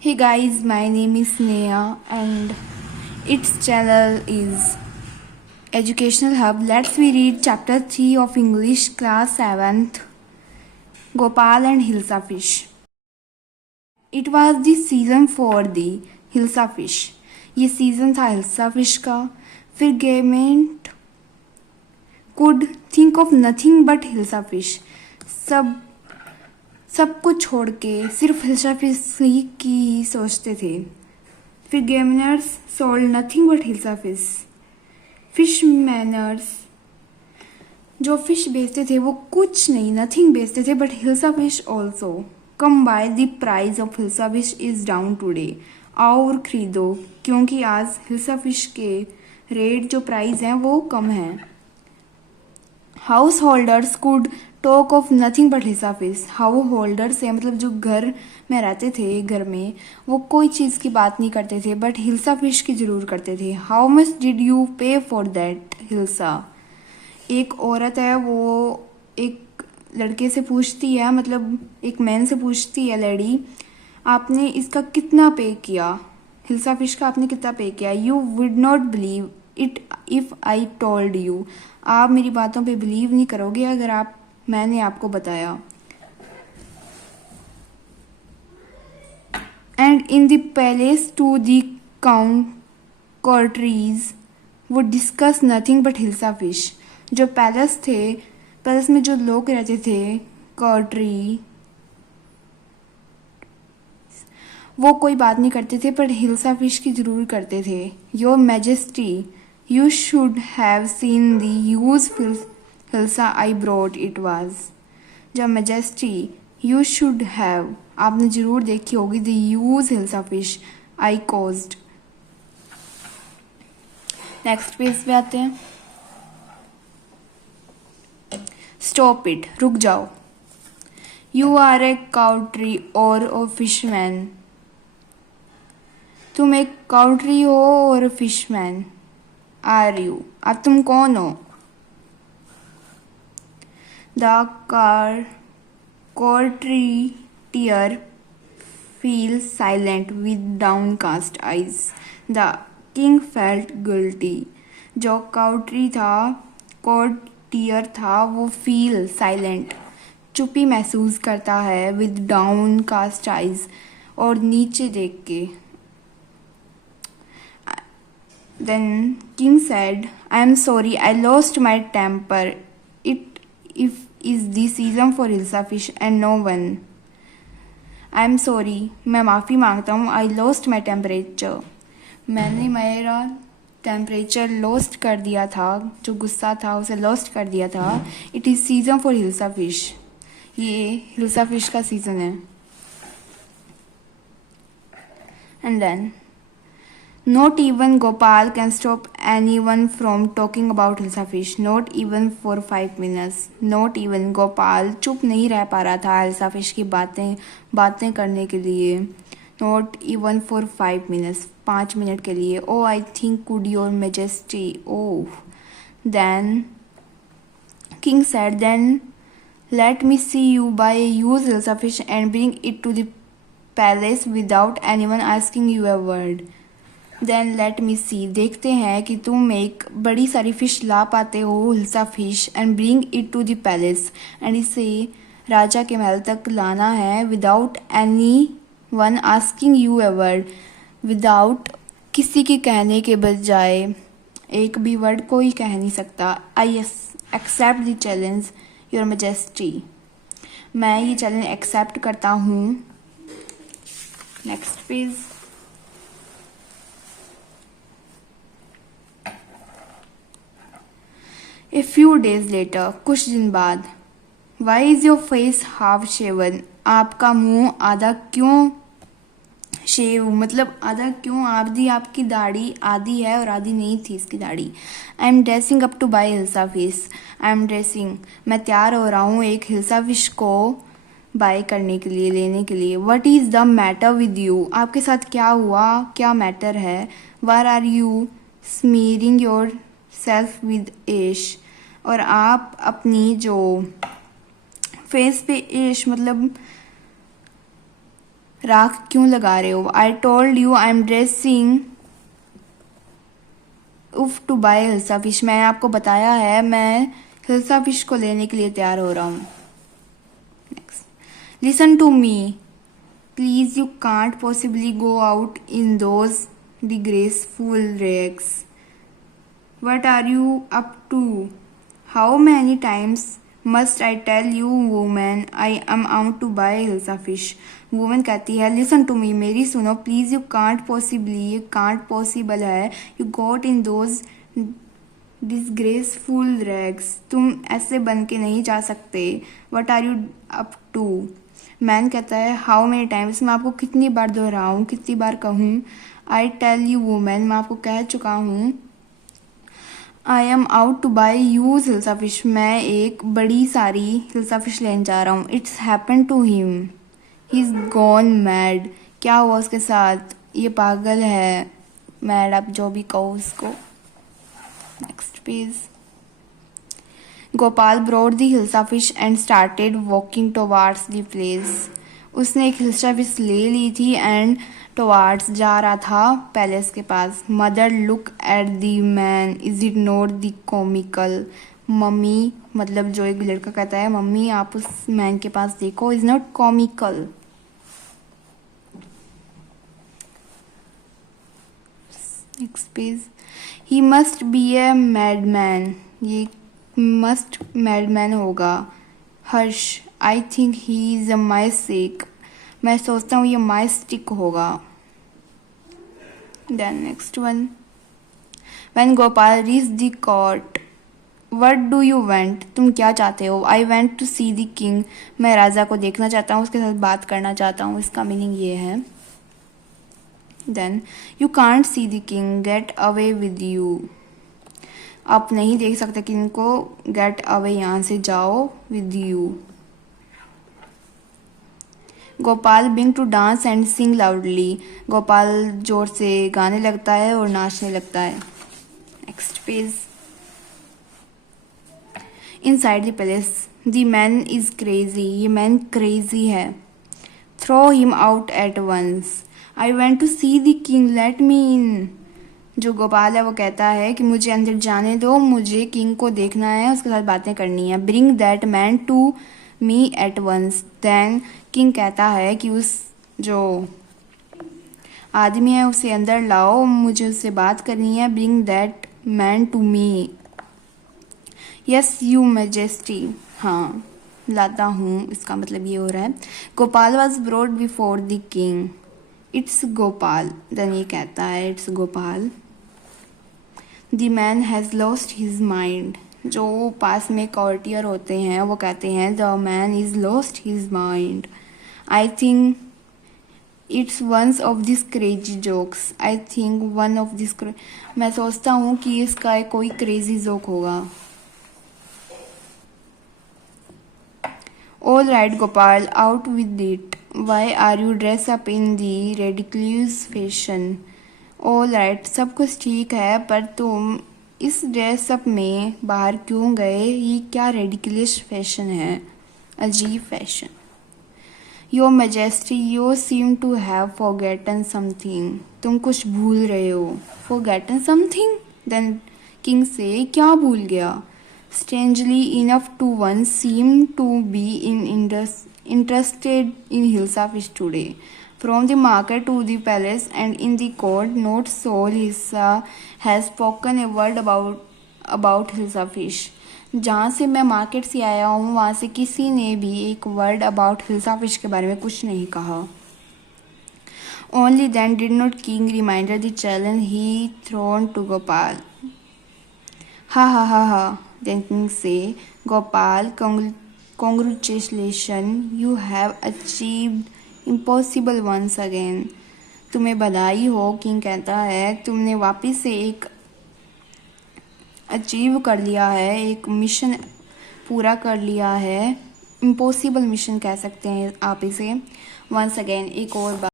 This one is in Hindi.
Hey guys, my name is Neha and its channel is Educational Hub. Let's we read chapter 3 of English class 7th, Gopal and Hilsa Fish. It was the season for the Hilsa Fish. ये सीजन था हिल्सा फिश का. फिर गेमेंट could think of nothing but hilsa fish. सब कुछ छोड़ के सिर्फ हिल्सा फिश की ही सोचते थे. फिर गेमनर्स sold nothing but hilsa fish. Fishmongers जो फिश बेचते थे वो कुछ नहीं नथिंग बेचते थे but hilsa fish also. Come buy the price of hilsa fish is down today. आओ और खरीदो क्योंकि आज हिल्सा फिश के रेट जो प्राइस हैं वो कम हैं. Householders could talk of nothing but hilsa fish. Householders है मतलब जो घर में रहते थे घर में वो कोई चीज़ की बात नहीं करते थे बट हिल्सा फिश की ज़रूर करते थे. हाउ मच डिड यू पे फॉर दैट हिल्सा. एक औरत है वो एक लड़के से पूछती है मतलब एक मैन से पूछती है लेडी आपने इसका कितना पे किया. हिल्सा फिश का आपने कितना पे किया. You would not believe it if I told you. आप मेरी बातों पे बिलीव नहीं करोगे अगर मैंने आपको बताया. And in the palace to the count courtiers would discuss nothing but hilsa fish. जो पैलेस में जो लोग रहते थे कॉर्टरी वो कोई बात नहीं करते थे पर हिल्सा फिश की जरूर करते थे. Your majesty you should have seen the use hilsa I brought it was. जब मैजेस्टी यू शुड हैव आपने जरूर देखी होगी the use hilsa fish I caused. Next page पे आते हैं. स्टॉप इट रुक जाओ. यू आर ए काउट्री और ओ फिशमैन. तुम एक काउट्री हो और फिशमैन. आर यू अब तुम कौन हो. The courtier feels silent with downcast eyes. The king felt guilty. जो courtier था वो feel silent चुप्पी महसूस करता है with downcast eyes और नीचे देख के. Then king said, I am sorry, I lost my temper. It is the season for hilsa fish and no one. I am sorry, मैं माफ़ी मांगता हूँ. I lost my temperature. मैंने मेरा टेम्परेचर लॉस्ट कर दिया था. जो गुस्सा था उसे लॉस्ट कर दिया था. It is season for hilsa fish. ये हिल्सा फिश का सीज़न है. And then not even Gopal can stop anyone from talking about Hilsa fish. Not even for 5 minutes. Not even Gopal चुप नहीं रह पा रहा था हिल्सा फिश की बातें करने के लिए. Not even for 5 minutes. 5 minute के लिए. Oh, I think could your majesty. Oh. Then king said, then let me see you buy a used Hilsa fish and bring it to the palace without anyone asking you a word. Then let me see देखते हैं कि तुम एक बड़ी सारी फ़िश ला पाते हो hilsa fish and bring it to the palace and इसे राजा के महल तक लाना है without any one asking you a word. विदाउट किसी के कहने के बजाय एक भी वर्ड कोई कह नहीं सकता. I accept the challenge your majesty. मैं ये चैलेंज एक्सेप्ट करता हूँ. Next page. A few days later, कुछ दिन बाद. Why is your face half shaven? आपका मुंह आधा क्यों शेव मतलब आधा क्यों. आपकी दाढ़ी आधी है और आधी नहीं थी इसकी दाढ़ी. I am dressing up two by hilsa fish. I am dressing मैं तैयार हो रहा हूँ एक हिल्सा फिश को बाय करने के लिए लेने के लिए. What is the matter with you. आपके साथ क्या हुआ क्या मैटर है. Why are you smearing your self with ash. और आप अपनी जो फेस पे एश मतलब राख क्यों लगा रहे हो? I told you I am dressing उफ टू बाय हिल्सा फिश। मैंने आपको बताया है मैं हिल्सा फिश को लेने के लिए तैयार हो रहा हूँ। Next, listen to me please, you can't possibly go out in those disgraceful rags. What are you up to? How many times must I tell you woman I am out to buy hilsa fish. Woman कहती है लिसन टू मी, मेरी सुनो, प्लीज यू कांट पॉसिबली, ये कांट पॉसिबल है, you got in those disgraceful rags, तुम ऐसे बन के नहीं जा सकते। What are you up to? Man कहता है हाउ मेनी टाइम्स, मैं आपको कितनी बार दोहराऊं, कितनी बार कहूँ। आई टेल यू वुमेन, मैं आपको कह चुका हूँ। आई am out two by use hilsa fish, मैं एक बड़ी सारी हिल्सा फिश लेने जा रहा हूँ। It's happen to him, he is gone mad, क्या हुआ उसके साथ, ये पागल है। मैड आप जो भी कहो उसको। Next page. Gopal brought the hilsa fish and started walking towards the place. उसने एक हिल्सा फिश ले ली थी एंड टुवार्ड्स जा रहा था पैलेस के पास। Mother look at the man, is it not the comical? Mummy मतलब जो एक लड़का कहता है मम्मी आप उस मैन के पास देखो, is not comical. Next page. He must be a madman, ये मस्ट मैडमैन होगा। Harsh, I think he is a mystic, मैं सोचता हूँ ये माइस्टिक होगा। Then next one. When Gopal reach the court, what do you want, तुम क्या चाहते हो? I want to see the king, मैं राजा को देखना चाहता हूँ, उसके साथ बात करना चाहता हूँ, इसका मीनिंग ये है। Then you can't see the king, get away with you, आप नहीं देख सकते किंग को, गेट अवे यहाँ से जाओ, विद यू। गोपाल बिंग to dance and sing loudly, Gopal जोर से गाने लगता है और नाचने लगता है। Next page. Inside the palace, the man is crazy, ये मैन क्रेजी है। Throw him out at once, I want to see the king, let me in. जो गोपाल है वो कहता है कि मुझे अंदर जाने दो, मुझे किंग को देखना है, उसके साथ बातें करनी है। Bring that man to me at once, then king कहता है कि उस जो आदमी है उसे अंदर लाओ, मुझे उससे बात करनी है। Bring that man to me, yes you majesty, हाँ लाता हूँ, इसका मतलब ये हो रहा है। Gopal was brought before the king, it's Gopal, then ये कहता है it's Gopal. The man has lost his mind, जो पास में कॉर्टियर होते हैं वो कहते हैं the man is lost his mind. I think it's one of this crazy jokes, I think one of this, मैं सोचता हूँ कि इसका कोई क्रेजी जोक होगा। All right Gopal, out with it, why are you dress up in the ridiculous fashion. All right, सब कुछ ठीक है, पर तुम इस ड्रेसअप में बाहर क्यों गए, ये क्या रेडिकुलस फैशन है, अजीब फैशन। Your majesty, you seem to have forgotten something, तुम कुछ भूल रहे हो। फॉरगेटन समथिंग, देन किंग से क्या भूल गया। Strangely enough to one seem to be interested in Hilsa fish today. From the market to the palace and in the court, not soul Hilsa has spoken a word about Hilsa fish. जहाँ से मैं मार्केट से आया हूँ वहाँ से किसी ने भी एक वर्ड अबाउट हिल्सा फिश के बारे में कुछ नहीं कहा। Only then did not king remind the challenge he thrown to Gopal. Ha ha ha ha. Then king say, Gopal, congratulations, you have achieved impossible once again. तुम्हें बधाई हो, किंग कहता है, तुमने वापस से एक अचीव कर लिया है, एक मिशन पूरा कर लिया है। इम्पॉसिबल मिशन कह सकते हैं आप इसे। वंस अगेन, एक और बार